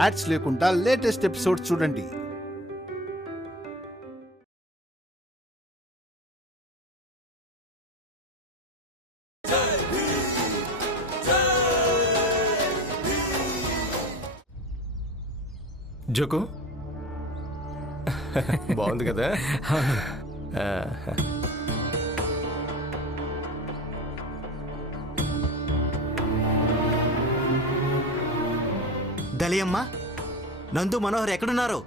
Ads లేకుండా latest episodes చూడండి. Joke బాగుంది కదా? దలియమ్మ, నందు, మనోహర్ ఎక్కడున్నారు?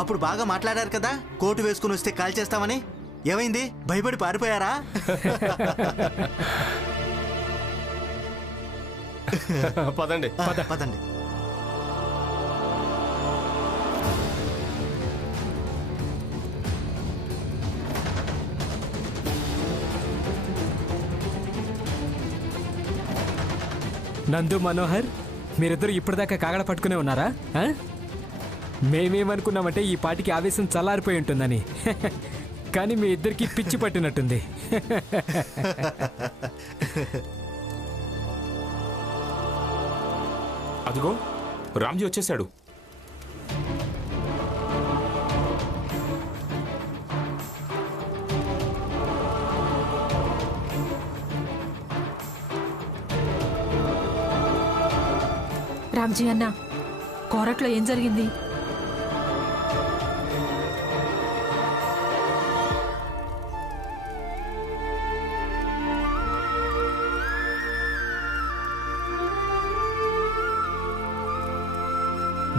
అప్పుడు బాగా మాట్లాడారు కదా, కోటు వేసుకుని వస్తే కాల్ చేస్తామని. ఏమైంది? భయపడి పారిపోయారా? పదండి పదండి. నందు, మనోహర్, మీరిద్దరు ఇప్పటిదాకా కాగడ పట్టుకునే ఉన్నారా? మేమేమనుకున్నామంటే ఈ పాటికి ఆవేశం చల్లారిపోయి ఉంటుందని. కానీ మీ ఇద్దరికి పిచ్చి పట్టినట్టుంది. అదిగో రామ్జీ వచ్చేసాడు. రామ్జీ అన్న, కోరట్లో ఏం జరిగింది?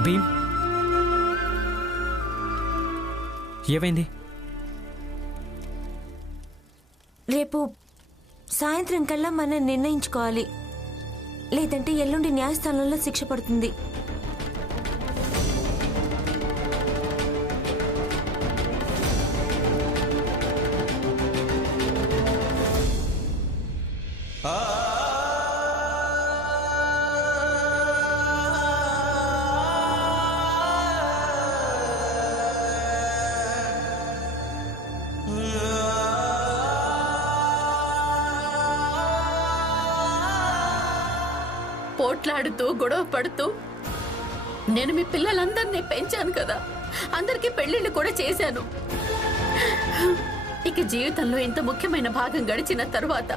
భీమ్, ఏమైంది? రేపు సాయంత్రం కల్లా మనం నిర్ణయించుకోవాలి, లేదంటే ఎల్లుండి న్యాయస్థానంలో శిక్ష పడుతుంది. పోట్లాడుతూ గొడవ పడుతూ నేను మీ పిల్లలందరినీ పెంచాను కదా, అందరికీ పెళ్లిళ్ళు కూడా చేశాను. ఇక జీవితంలో ఇంత ముఖ్యమైన భాగం గడిచిన తర్వాత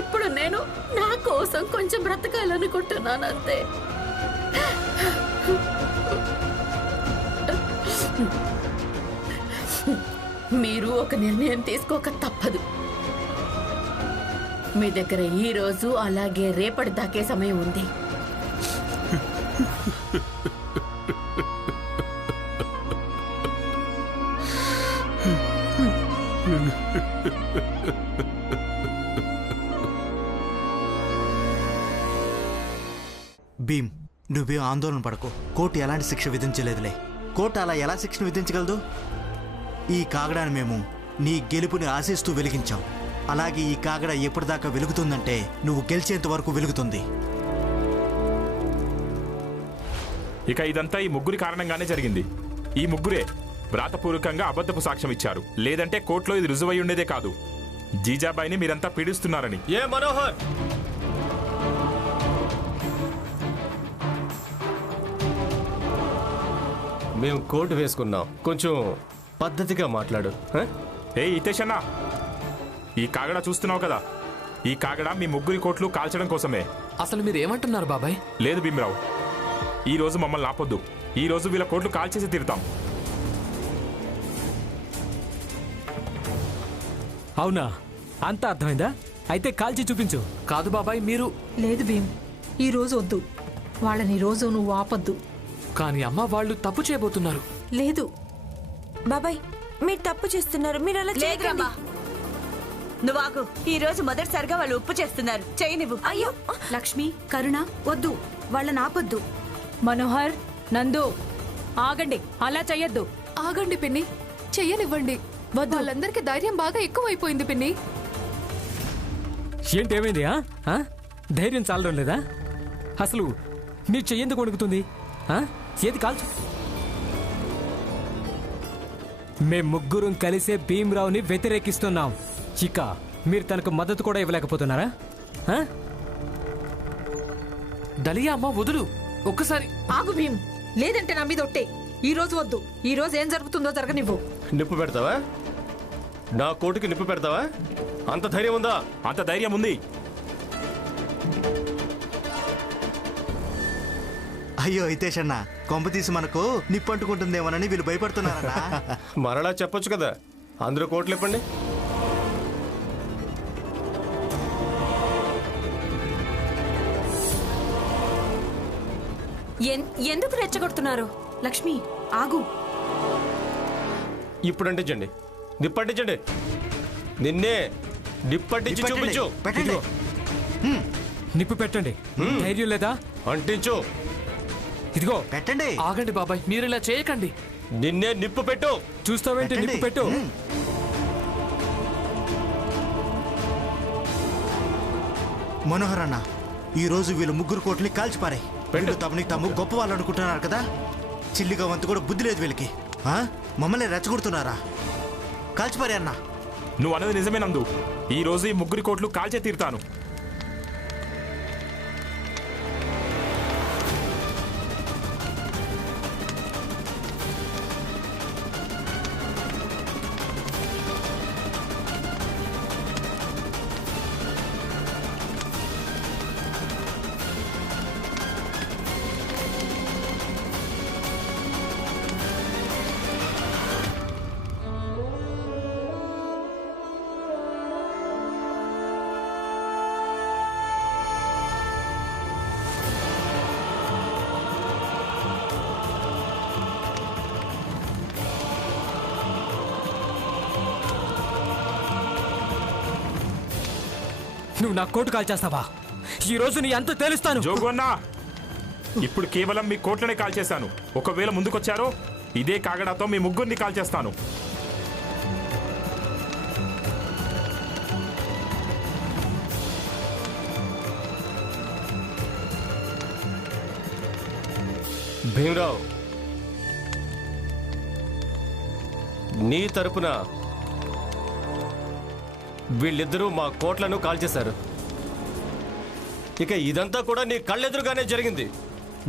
ఇప్పుడు నేను నా కోసం కొంచెం బ్రతకాలనుకుంటున్నాను, అంతే. మీరు ఒక నిర్ణయం తీసుకోక తప్పదు. మీ దగ్గర ఈ రోజు అలాగే రేపటి దాకే సమయం ఉంది. భీమ్, నువ్వేం ఆందోళన పడకు. కోర్టు ఎలాంటి శిక్ష విధించలేదులే. కోర్టు అలా ఎలా శిక్షను విధించగలదు? ఈ కాగడాన్ని మేము నీ గెలుపుని ఆశిస్తూ వెలిగించాం. అలాగే ఈ కాగడ ఎప్పటిదాకా వెలుగుతుందంటే నువ్వు గెలిచేంత వరకు వెలుగుతుంది. ఇక ఇదంతా ఈ ముగ్గురి కారణంగానే జరిగింది. ఈ ముగ్గురే వ్రాతపూర్వకంగా అబద్ధపు సాక్ష్యం ఇచ్చారు. లేదంటే కోర్టులో ఇది రుజువై ఉండేదే కాదు. జీజాబాయిని మీరంతా పీడిస్తున్నారని. ఏ మనోహర్, మేము కోటు వేసుకున్నాం, కొంచెం పద్ధతిగా మాట్లాడు. ఏ హితేష్ అన్నా, ఈ కాగడ చూస్తున్నావు కదా, ఈ కాగడ మీ ముగ్గురి కోట్లు కాల్చడం కోసమే. అసలు మీరు ఏమంటున్నారు బాబాయ్? లేదు భీమరావు, ఈ రోజు మమ్మల్ని ఆపొద్దు. ఈ రోజు వీళ్ళ కోట్లు కాల్చేసి తీరుతాం. అవునా? అంతా అర్థమైందా? అయితే కాల్చి చూపించు. కాదు బాబాయ్, మీరు. లేదు భీమ్, ఈ రోజు వద్దు. వాళ్ళని రోజు నువ్వు ఆపొద్దు. కానీ అమ్మ, వాళ్ళు తప్పు చేయబోతున్నారు. లేదు బాబాయ్, మీరు తప్పు చేస్తున్నారు. మీరు అలా చేయకండి. నువ్వాకు. ఈ రోజు మొదటిసారిగా వాళ్ళు ఉప్పు చేస్తున్నారు. చెయ్యి నువ్వు. అయ్యో, లక్ష్మి, కరుణ, వద్దు, వాళ్ళని ఆపొద్దు. మనోహర్, నందు, ఆగండి. అలా చెయ్యొద్దు. ఆగండి పిన్ని, చెయ్యనివ్వండి. వాళ్ళందరికీ ధైర్యం బాగా ఎక్కువైపోయింది పిన్ని. ఏంటి, ఏమైంది? ధైర్యం చాలడం లేదా? అసలు నీ చెయ్యేందుకు వణుకుతుంది? ఏది కాల్చు. మేం ముగ్గురం కలిసే భీమరావుని వ్యతిరేకిస్తున్నాం. ఇక మీరు తనకు మద్దతు కూడా ఇవ్వలేకపోతున్నారా? దలియా అమ్మ వదులు ఒక్కసారి. ఆగు భీమ్, లేదంటే నా మీద ఒట్టే. ఈ రోజు వద్దు. ఈ రోజు ఏం జరుగుతుందో జరగనివ్వు. నిప్పు పెడతావా? నా కోటుకి నిప్పు పెడతావా? అంత ధైర్యం ఉందా? అంత ధైర్యం ఉంది. అయ్యో హితేష్ అన్న, కొంప తీసి మనకు నిప్పంటుకుంటుందేమోనని వీళ్ళు భయపడుతున్నారన్నా. మరలా చెప్పొచ్చు కదా, అందరూ కోట్లు ఇప్పండి. ఎందుకు రెచ్చగొడుతున్నారు? లక్ష్మి ఆగు. ఇప్పుడు అంటించండి, నిప్పంటించండి. నిన్నే నిప్పంటించి చూపించు. పెట్టండి. నిప్పు పెట్టండి. ధైర్యం లేదా? అంటించు. ఇదిగో పెట్టండి. ఆగండి బాబాయ్, మీరు ఇలా చేయకండి. నిన్నే నిప్పు పెట్టు. చూస్తావేంటి? నిప్పు పెట్టు. మనోహర్ అన్న, ఈ రోజు వీళ్ళు ముగ్గురు కోట్లని కాల్చిపారాయి. వీళ్ళు తమని తాము గొప్ప వాళ్ళు అనుకుంటున్నారు కదా. చిల్లిగా వంతు కూడా బుద్ధి లేదు వీళ్ళకి. మమ్మల్ని రెచ్చగొడుతున్నారా? కాల్చిపారే అన్న. నువ్వు అన్నది నిజమే నందు. ఈ రోజు ఈ ముగ్గురి కోట్లు కాల్చే తీరుతాను. నువ్వు నా కోటు కాల్చేస్తావా? ఈ రోజు నీ అంత తేలుస్తాను. జోగు అన్నా, ఇప్పుడు కేవలం మీ కోట్లనే కాల్చేశాను. ఒకవేళ ముందుకొచ్చారో ఇదే కాగడాతో మీ ముగ్గురిని కాల్చేస్తాను. భీమరావు, నీ తరపున వీళ్ళిద్దరూ మా కోట్లను కాల్చేశారు. ఇక ఇదంతా కూడా నీ కళ్ళెదురుగానే జరిగింది.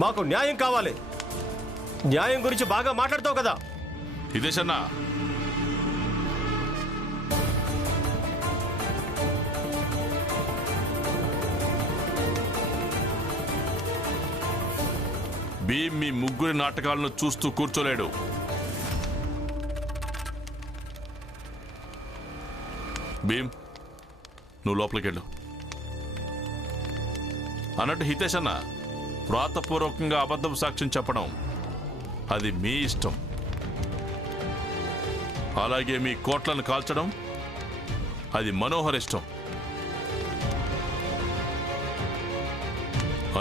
మాకు న్యాయం కావాలి. న్యాయం గురించి బాగా మాట్లాడతావు కదా. హితేషన్నా, భీమ్ మీ ముగ్గురి నాటకాలను చూస్తూ కూర్చోలేడు. భీమ్, నువ్వు లోపలికెళ్ళు. అన్నట్టు హితేష్ అన్న, వ్రాతపూర్వకంగా అబద్ధం సాక్ష్యం చెప్పడం అది మీ ఇష్టం. అలాగే మీ కోట్లను కాల్చడం అది మనోహర్ ఇష్టం.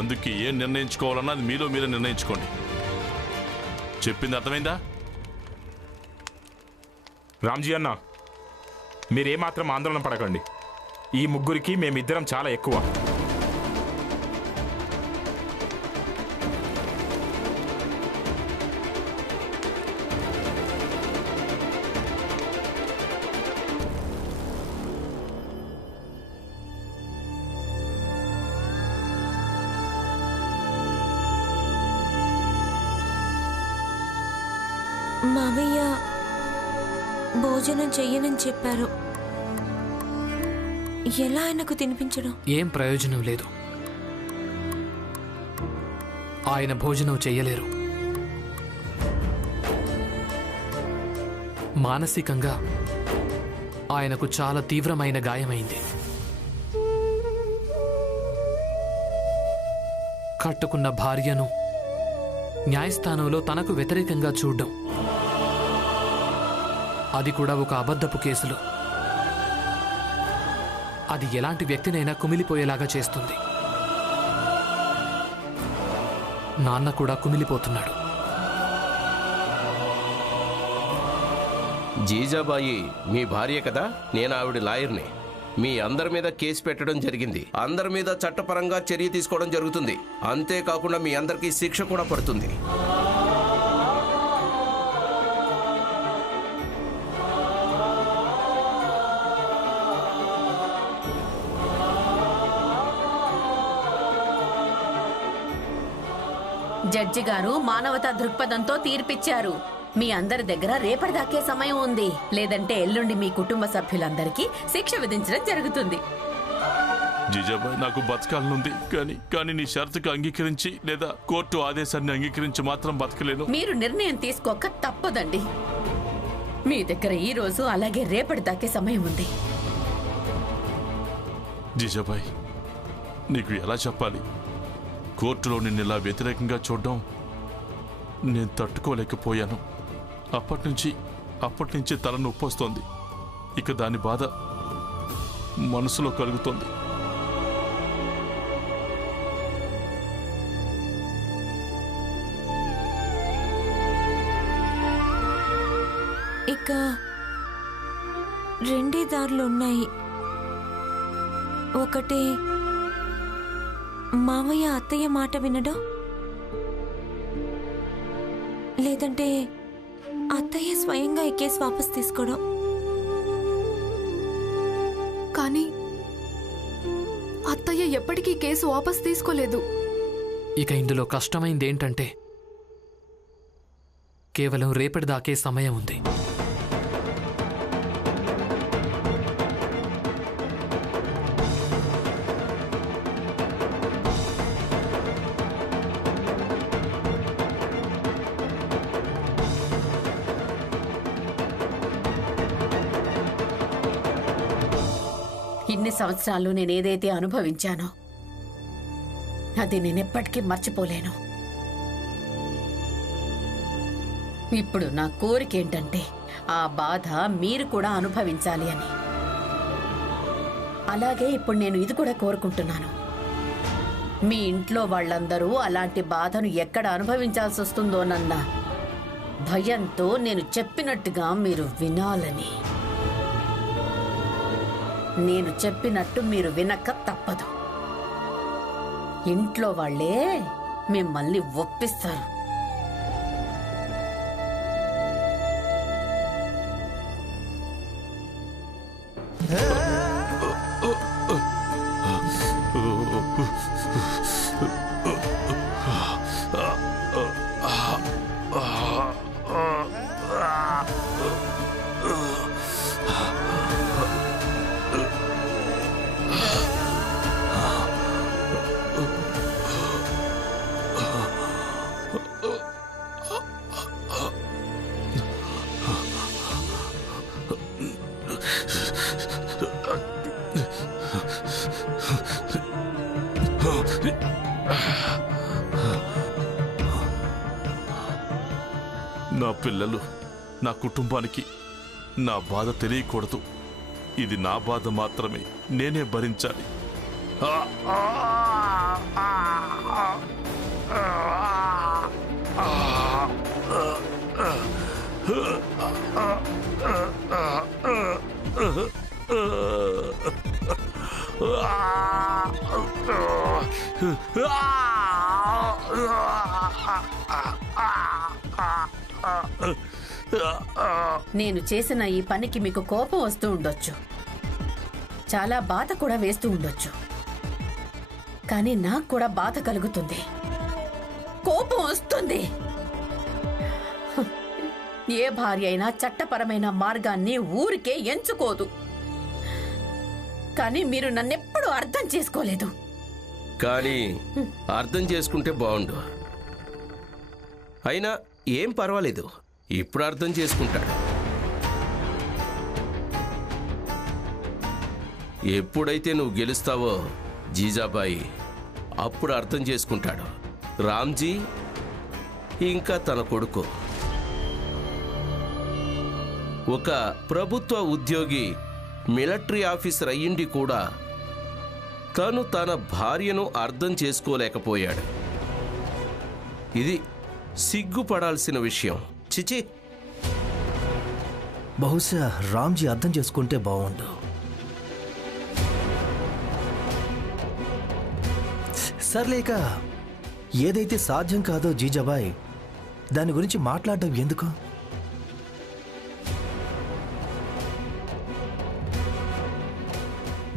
అందుకే ఏం నిర్ణయించుకోవాలన్నా అది మీలో మీరే నిర్ణయించుకోండి. చెప్పింది అర్థమైందా? రామ్జీ అన్న, మీరేమాత్రం ఆందోళన పడకండి. ఈ ముగ్గురికి మేమిద్దరం చాలా ఎక్కువ. మావయ్య భోజనం చెయ్యనని చెప్పారు. ఎలా ఆయనకు తినిపించడం? ఏం ప్రయోజనం లేదు. ఆయన భోజనం చెయ్యలేరు. మానసికంగా ఆయనకు చాలా తీవ్రమైన గాయమైంది. కట్టుకున్న భార్యను న్యాయస్థానంలో తనకు వ్యతిరేకంగా చూడడం, అది కూడా ఒక అబద్ధపు కేసులో, అది ఎలాంటి వ్యక్తినైనా కుమిలిపోయేలాగా చేస్తుంది. నాన్న కూడా కుమిలిపోతున్నాడు. జీజాబాయి మీ భార్య కదా, నేను ఆవిడ లాయర్ని. మీ అందరి మీద కేసు పెట్టడం జరిగింది. అందరి మీద చట్టపరంగా చర్య తీసుకోవడం జరుగుతుంది. అంతేకాకుండా మీ అందరికీ శిక్ష కూడా పడుతుంది. జడ్జి గారు మానవతా దృక్పథంతో తీర్పిచ్చారు. మీ అందరి దగ్గర రేపటిదాకే సమయం ఉంది, లేదంటే ఎల్లుండి మీ కుటుంబ సభ్యులందరికీ శిక్ష విధించడం జరుగుతుంది. జీజాబాయ్, నాకు బతకాలనుంది, కానీ నీ షరతుకు అంగీకరించి లేదా కోర్టు ఆదేశాన్ని అంగీకరించి మాత్రం బతకలేను. మీరు నిర్ణయం తీసుకోక తప్పదండి. మీ దగ్గర ఈ రోజు అలాగే రేపటిదాకే సమయం ఉంది. జీజాబాయ్, నీకు ఎలా చెప్పాలి? కోర్టులో నిన్ను ఇలా వ్యతిరేకంగా చూడడం నేను తట్టుకోలేకపోయాను. అప్పటి నుంచి తల నొప్పి వస్తోంది. ఇక దాని బాధ మనసులో కలుగుతోంది. ఇక రెండే దారులు ఉన్నాయి. ఒకటి మావయ్య అత్తయ్య మాట వినడం, లేదంటే అత్తయ్య స్వయంగా ఈ కేసు వాపస్ తీసుకోవడం. కానీ అత్తయ్య ఎప్పటికీ కేసు వాపస్ తీసుకోలేదు. ఇక ఇందులో కష్టమైంది ఏంటంటే కేవలం రేపటిదాకే సమయం ఉంది. ఇన్ని సంవత్సరాలు నేనేదైతే అనుభవించానో అది నేనెప్పటికీ మర్చిపోలేను. ఇప్పుడు నా కోరిక ఏంటంటే ఆ బాధ మీరు కూడా అనుభవించాలి అని. అలాగే ఇప్పుడు నేను ఇది కూడా కోరుకుంటున్నాను. మీ ఇంట్లో వాళ్ళందరూ అలాంటి బాధను ఎక్కడ అనుభవించాల్సి వస్తుందోనన్న భయంతో నేను చెప్పినట్టుగా మీరు వినాలని. నేను చెప్పినట్టు మీరు వినక తప్పదు. ఇంట్లో వాళ్ళే మిమ్మల్ని ఒప్పిస్తారు. నా పిల్లలు, నా కుటుంబానికి నా బాధ తెలియకూడదు. ఇది నా బాధ మాత్రమే, నేనే భరించాలి. నేను చేసిన ఈ పనికి మీకు కోపం వస్తూ ఉండొచ్చు, చాలా బాధ కూడా వేస్తూ ఉండొచ్చు. కానీ నాకు కూడా బాధ కలుగుతుంది, కోపం వస్తుంది. ఏ భార్య అయినా చట్టపరమైన మార్గాన్ని ఊరికే ఎంచుకోదు. కానీ మీరు నన్నెప్పుడు అర్థం చేసుకోలేదు. కానీ అర్థం చేసుకుంటే బాగుండు. అయినా ఏం పర్వాలేదు, ఇప్పుడు అర్థం చేసుకుంటాడు. ఎప్పుడైతే నువ్వు గెలుస్తావో జీజాబాయి అప్పుడు అర్థం చేసుకుంటాడు. రామ్జీ ఇంకా తన కొడుకు ఒక ప్రభుత్వ ఉద్యోగి, మిలిటరీ ఆఫీసర్ అయ్యిండి కూడా తను తన భార్యను అర్థం చేసుకోలేకపోయాడు. ఇది సిగ్గుపడాల్సిన విషయం. చిచి, బహుశా రామ్జీ అర్థం చేసుకుంటే బాగుండు. సర్లేక ఏదైతే సాధ్యం కాదో జీజాబాయ్, దాని గురించి మాట్లాడడం ఎందుకు?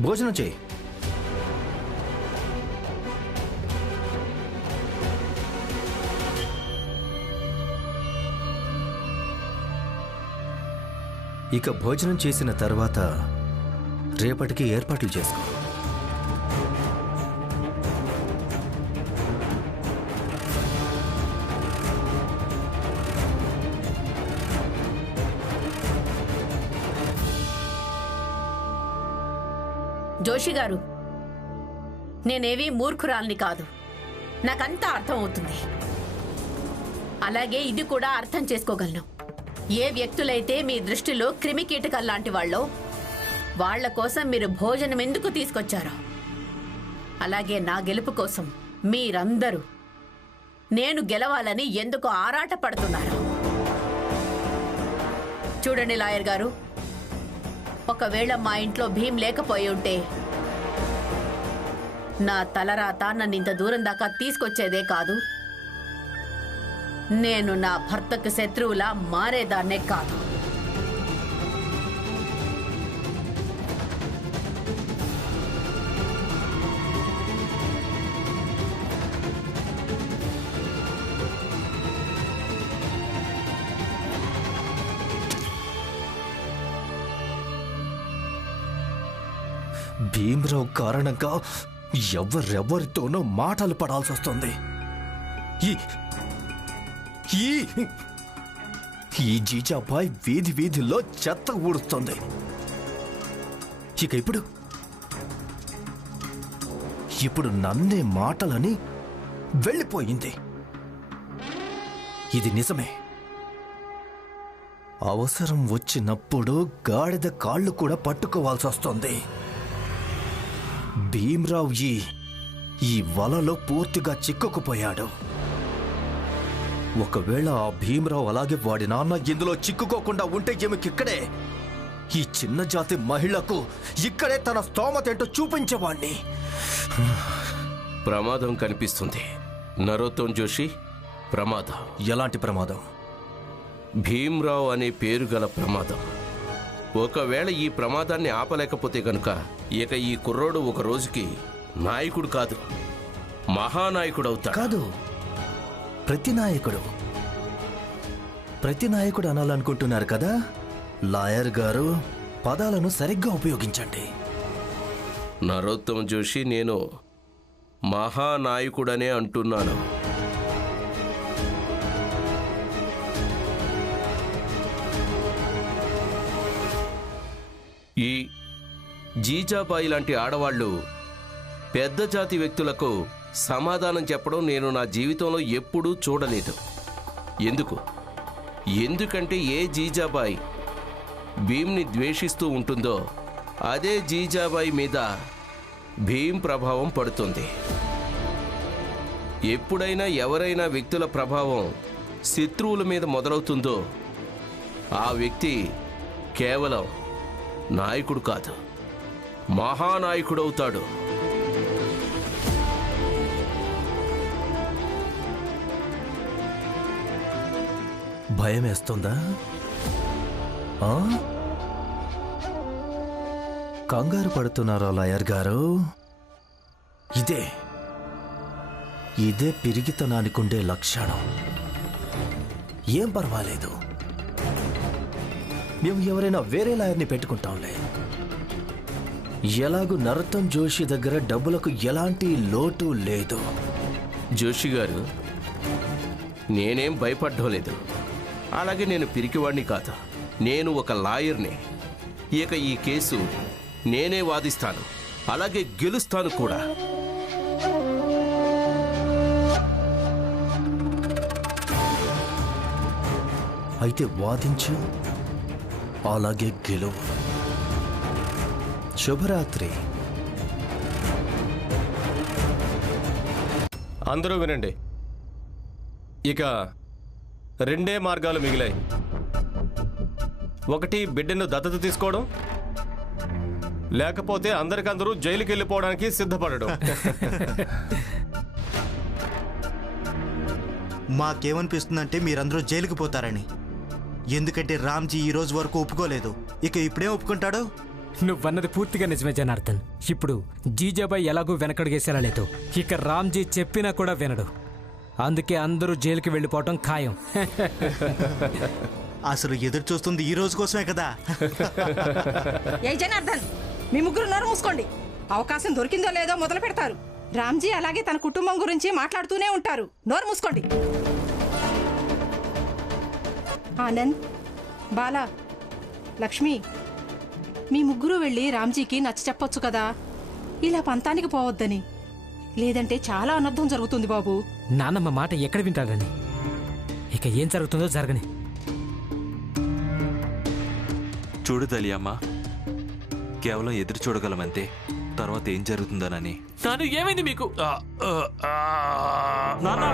భోజనం చేయి. ఇక భోజనం చేసిన తర్వాత రేపటికి ఏర్పాట్లు చేసుకో. జోషి గారు, నేనేవి మూర్ఖురాల్ని కాదు. నాకంతా అర్థం అవుతుంది. అలాగే ఇది కూడా అర్థం చేసుకోగలను. ఏ వ్యక్తులైతే మీ దృష్టిలో క్రిమికీటకాల్లాంటి వాళ్ళో వాళ్ల కోసం మీరు భోజనం ఎందుకు తీసుకొచ్చారో, అలాగే నా గెలుపు కోసం మీరందరూ నేను గెలవాలని ఎందుకు ఆరాట పడుతున్నారు. చూడండి లాయర్ గారు, ఒకవేళ మా ఇంట్లో భీం లేకపోయి ఉంటే నా తలరాత నన్ను ఇంత దూరం దాకా తీసుకొచ్చేదే కాదు. నేను నా భర్తకు శత్రువులా మారేదాన్నే కాదు. భీమరావు కారణంగా ఎవరెవరితోనో మాటలు పడాల్సి వస్తుంది. ఈ జీజాబాయ్ వీధి వీధిలో చెత్త ఊడుస్తుంది. ఇక ఇప్పుడు నన్నే మాటలని వెళ్ళిపోయింది. ఇది నిజమే. అవసరం వచ్చినప్పుడు గాడిద కాళ్ళు కూడా పట్టుకోవాల్సి వస్తుంది. భీమరావు ఈ వలలో పూర్తిగా చిక్కుకుపోయాడు. ఒకవేళ ఆ భీమరావు అలాగే వాడి నాన్న ఇందులో చిక్కుకోకుండా ఉంటే ఈమెకిక్కడే, ఈ చిన్న జాతి మహిళకు ఇక్కడే తన స్తోమతేంటో చూపించేవాణ్ణి. ప్రమాదం కనిపిస్తుంది నరోత్తం జోషి. ప్రమాదం. ఎలాంటి ప్రమాదం? భీమరావు అనే పేరు గల ప్రమాదం. ఒకవేళ ఈ ప్రమాదాన్ని ఆపలేకపోతే గనుక ఇక ఈ కుర్రోడు ఒక రోజుకి నాయకుడు కాదు, మహానాయకుడు అవుతాడు. కాదు, ప్రతి నాయకుడు అనాలనుకుంటున్నారు కదా లాయర్ గారు. పదాలను సరిగ్గా ఉపయోగించండి. నరోత్తం జోషి, నేను మహానాయకుడనే అంటున్నాను. ఈ జీజాబాయి లాంటి ఆడవాళ్లు పెద్ద జాతి వ్యక్తులకు సమాధానం చెప్పడం నేను నా జీవితంలో ఎప్పుడూ చూడలేదు. ఎందుకంటే ఏ జీజాబాయి భీమ్ని ద్వేషిస్తూ ఉంటుందో అదే జీజాబాయి మీద భీమ్ ప్రభావం పడుతుంది. ఎప్పుడైనా ఎవరైనా వ్యక్తుల ప్రభావం శత్రువుల మీద మొదలవుతుందో ఆ వ్యక్తి కేవలం నాయకుడు కాదు, మహానాయకుడవుతాడు. భయం వేస్తుందా? కంగారు పడుతున్నారా లాయర్ గారు? ఇదే పిరిగితనానికుండే లక్షణం. ఏం పర్వాలేదు, మేము ఎవరైనా వేరే లాయర్ని పెట్టుకుంటాంలే. ఎలాగూ నరోత్తం జోషి దగ్గర డబ్బులకు ఎలాంటి లోటు లేదు. జోషి గారు, నేనేం భయపడ్డలేదు. అలాగే నేను పిరికివాణ్ణి కాదు, నేను ఒక లాయర్ని. ఇక ఈ కేసు నేనే వాదిస్తాను, అలాగే గెలుస్తాను కూడా. అయితే వాదించు, అలాగే గెలువు. శుభరాత్రి. అందరూ వినండి, ఇక రెండే మార్గాలు మిగిలాయి. ఒకటి బిడ్డను దత్తత తీసుకోవడం, లేకపోతే అందరికందరూ జైలుకి వెళ్ళిపోవడానికి సిద్ధపడడం. మాకేమనిపిస్తుందంటే మీరందరూ జైలుకి పోతారని. ఎందుకంటే రామ్జీ ఈ రోజు వరకు ఒప్పుకోలేదు, ఇక ఇప్పుడే ఒప్పుకుంటాడు. నువ్వన్నది పూర్తిగా నిజమే జనార్దన్. ఇప్పుడు జీజాబాయ్ ఎలాగూ వెనకడుగేసేలా లేదు. ఇక రామ్జీ చెప్పినా కూడా వినడు. అందుకే అందరూ జైలుకి వెళ్ళిపోవటం ఖాయం. అసలు ఎదురు చూస్తుంది ఈ రోజు కోసమే కదా. ఏ జనార్దన్, మీ ముగ్గురు నోరు మూసుకోండి. అవకాశం దొరికిందో లేదో మొదలు పెడతారు. రామ్జీ అలాగే తన కుటుంబం గురించి మాట్లాడుతూనే ఉంటారు. నోరు మూసుకోండి. ఆనంద్, బాలా, లక్ష్మి, మీ ముగ్గురు వెళ్ళి రామ్జీకి నచ్చ చెప్పొచ్చు కదా, ఇలా పంతానికి పోవద్దని. లేదంటే చాలా అనర్థం జరుగుతుంది బాబు. నాన్నమ్మ మాట ఎక్కడ వింటాడని. ఇక ఏం జరుగుతుందో జరగని. చూడు తల్లియమ్మ, కేవలం ఎదురు చూడగలమంతే. తర్వాత ఏం జరుగుతుందోనని. నాన్న ఏమైంది మీకు? నాన్న